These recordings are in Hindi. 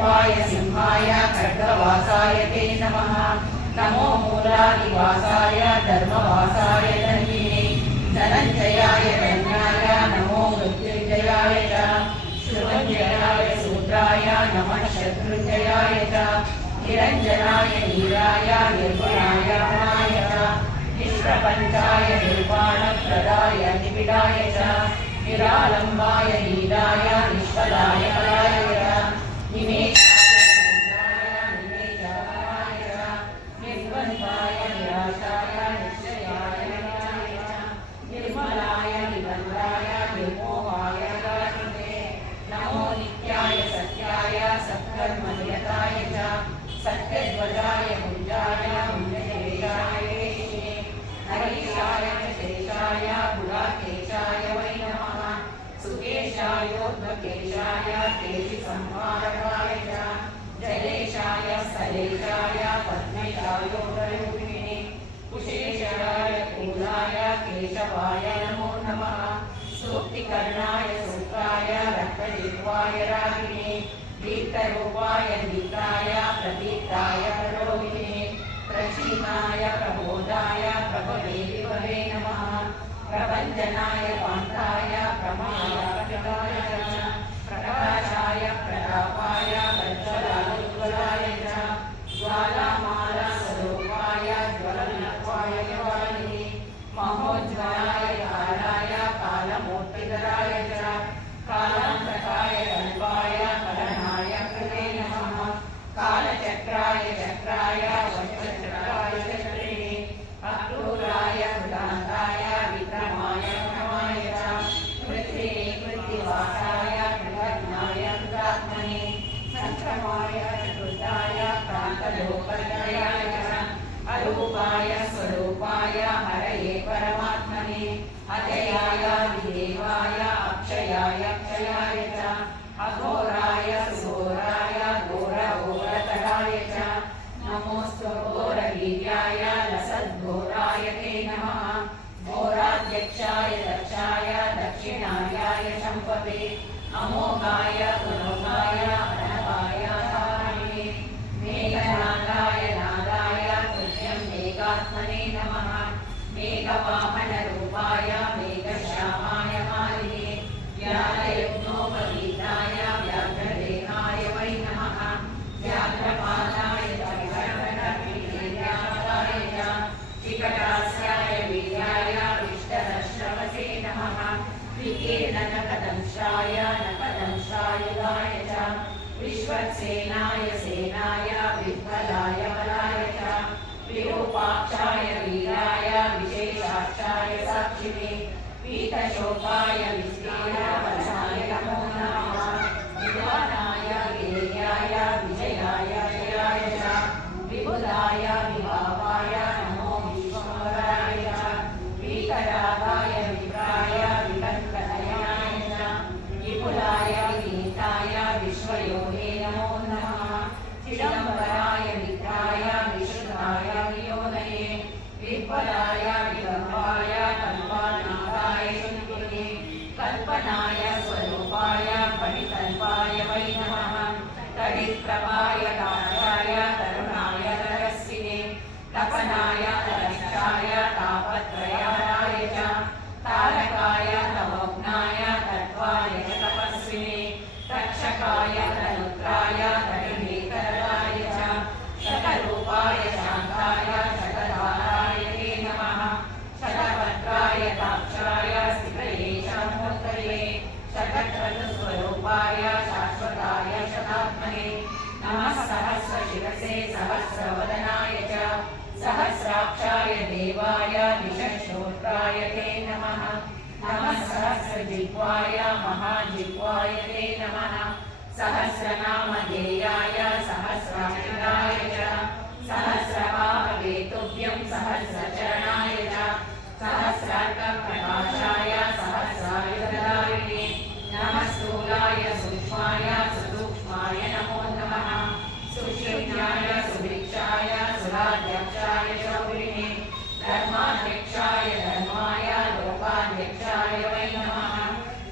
सर्पाय सिंहाय खड्गवासाय ते नमः। नमो मूलादिवासाय धर्मवासाय धन्विने धनञ्जयाय धन्याय नमो मृत्युञ्जयाय च। शुभञ्जयाय शूद्राय नमः शत्रुञ्जयाय च। निरञ्जनाय नीराय निर्गुणाय गुणाय च। निष्प्रपञ्चाय निर्वाणप्रदाय निबिडाय च। निरालम्बाय नीलाय निष्फलाय फलाय च। निमेषाय निमेषाय च। निर्द्वन्द्वाय निराशाय निश्चयाय निराय च। निर्मलाय निबन्धाय निर्मोहाय कारुणे। नमो नित्याय सत्याय सत्कर्मनिरताय च। सत्यध्वजाय भुजाय भुजशेषाय केशिने। हरीशाय शेषाय गुणाकेशाय वै नमः। सुकेशायोर्ध्वकेशाय केशिसंहारकाय च। जलेशाय सलेशाय पद्मेशायोदयोगिने। कुशेशाय कूलाय केशवाय नमो नमः। सूक्तिकर्णाय सूत्राय रक्तजिह्वाय रागिने। दीप्तरूपाय दीप्ताय प्रदीप्ताय प्रलोभिने। प्रचीनाय प्रबोधाय प्रभवे विभवे नमः। प्रभञ्जनाय पान्ताय प्रमायाय च। प्रकाशाय प्रतापाय प्रज्वलाय च। ज्वालामाला स्वरूपाय ज्वलनत्वाय ज्वालिने। महोज्ज्वलाय कालाय कालमूर्तिधराय च। कालान्तकाय कल्पाय करणाय कृते नमः। कालचक्राय चक्राय वक्रचक्राय चक्रिणे। अक्रूराय कृतान्ताय विक्रमाय क्रमाय च। कृत्रिणे कृत्तिवासाय कृतघ्नाय कृतात्मने। संक्रमाय चतुर्थाय क्रान्तलोकत्रयाय च। अरूपाय स्वरूपाय हरये परमात्मने। अजयाय विदेवाय अक्षयाय क्षयाय च। अघोराय सुघोराय घोरघोरतराय च। नमोऽस्तु घोरवीर्याय लसद्घोराय ते नमः। घोराध्यक्षाय दक्षाय दक्षिणायाय शम्भवे। अमोघाय गुणोगाय अनघाय धारिणे। मेघनादाय नादाय तुभ्यं मेघात्मने नमः। मेघवाहनरूपाय मेघश्यामाय मालिने। व्याघ्रयज्ञोपवीताय व्याघ्रदेहाय वै नमः। व्याघ्रपादाय व्याघ्रवीर्याय च। विकटास्याय वीर्याय विष्टरश्रवसे नमः। विकीर्णनकदंशाय नकदंशायुधाय च। विश्वक्सेनाय सेनाय विह्वलाय बलाय च। विरूपाक्षाय वीराय विशेषाक्षाय साक्षिणे। पीतशोकाय विस्तीर्णवदनाय नमो नमः। विधानाय विधेयाय विजयाय जयाय च। विबुधाय विभावाय नमो विश्वम्भराय च। वीतरागाय विप्राय विकल्पतनयाय च। विपुलाय विनीताय विश्वयोगे नमो नमः। चिदम्बराय विद्राय विशुद्धाय वियोनये। विह्वलाय विगम्भाय कल्पनादाय शुद्धिने। कल्पनाय स्वरूपाय पणितल्पाय वै नमः। तडिप्रभाय दाक्षाय तरुणाय तरस्विने। तपनाय तरिष्ठाय तापत्रयाय च। तारकाय तमोघ्नाय तत्त्वाय च तपस्विने। तक्षकाय तनुत्राय तरुणीकरणाय च। शतरूपाय शान्ताय शतधाराय ते नमः। शतपत्राय ताक्षाय स्थितयेषामूर्तये। शतक्रतुस्वरूपाय शाश्वताय शतात्मने नमः। सहस्रशिरसे सहस्रवदनाय च। सहस्राक्षाय देवाय निशश्रोत्राय ते नमः। नमः सहस्रजिह्वाय महाजिह्वाय ते नमः। सहस्रनामधेयाय सहस्राक्षराय च। सहस्रभावेतुभ्यं सहस्रचरणाय च। सहस्रार्कप्रकाशाय सहस्रायुधधारिणे नमः। स्थूलाय सूक्ष्माय सुसूक्ष्माय नमो नमः। सुशून्याय सुभिक्षाय सुराध्यक्षाय शौरिणे। धर्माध्यक्षाय धर्माय लोकाध्यक्षाय वै नमः।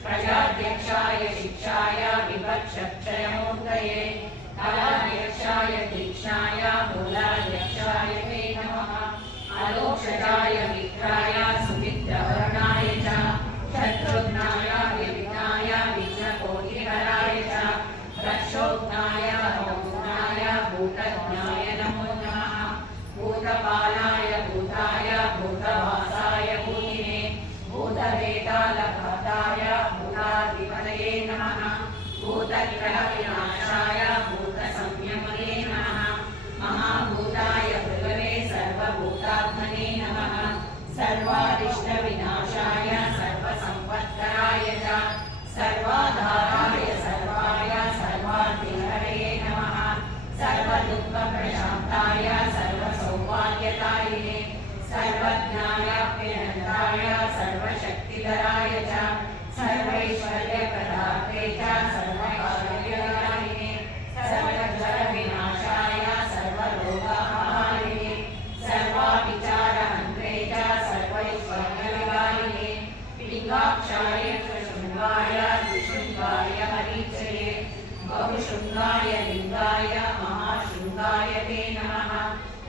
प्रजाध्यक्षाय शिक्षाय विपक्षक्षयमूर्तये। कृष्णाय मूलाध्यक्षाय ते नमः अलोक्षजाय मित्राय सुमित्रवर्णाय च शत्रुघ्नाय विघ्नाय विघ्नकोटिहराय च रक्षोघ्नाय मौघ्नाय भूतघ्नाय नमो नमः भूतपालाय भूताय भूतवासाय भूतिने भूतवेतालघाताय भूताधिपतये नमः भूतग्रहविनाशाय भूतसंयमने नमः महाभूताय भृगवे सर्वभूतात्मने नमः सर्वारिष्टविनाशाय सर्वसंवत्सराय च सर्वाधाराय सर्वाय सर्वाधिहरये नमः सर्वदुःखप्रशान्ताय सर्वसौभाग्यदायिने सर्वज्ञानाप्यनन्दाय सर्वशक्तिधराय च सर्वैश्वर्यप्रदाते च सर्वकार्यकारिणे सर्वजलविनाशाय सर्वरोगहारिणे सर्वाविचारहन्त्रे च सर्वैश्वर्यविदायिने पिङ्गाक्षाय शृङ्गाय द्विशृङ्गाय हरिचये बहुशृङ्गाय लिङ्गाय महाशृङ्गाय ते नमः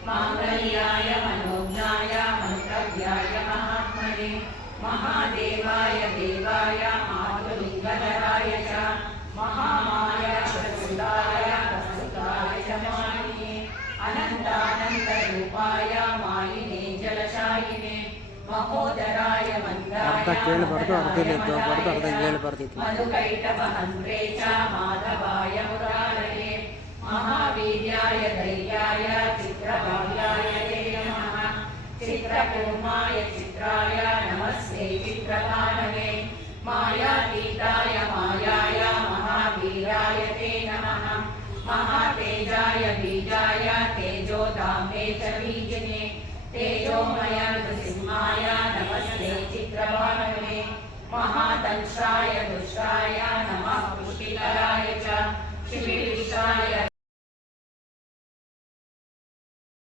माङ्गल्याय मनोज्ञाय मन्तव्याय महात्मने महादेवाय देवाय मातुलिङ्गधराय च महामाय प्रसुताय प्रसुताय च मायिने अनन्तानन्दरूपाय मायिने जलशायिने महोदराय मन्दाय मधुकैटभहन्त्रे च माधवाय मुरारये महावीर्याय धैर्याय चित्रभाग्याय ते नमः चित्रकूर्माय चित्राय नमस्ते चित्रभानवे मायातीताय मायाय महावीराय ते नमः महातेजाय बीजाय तेजोधाम्ने च बीजिने तेजोमय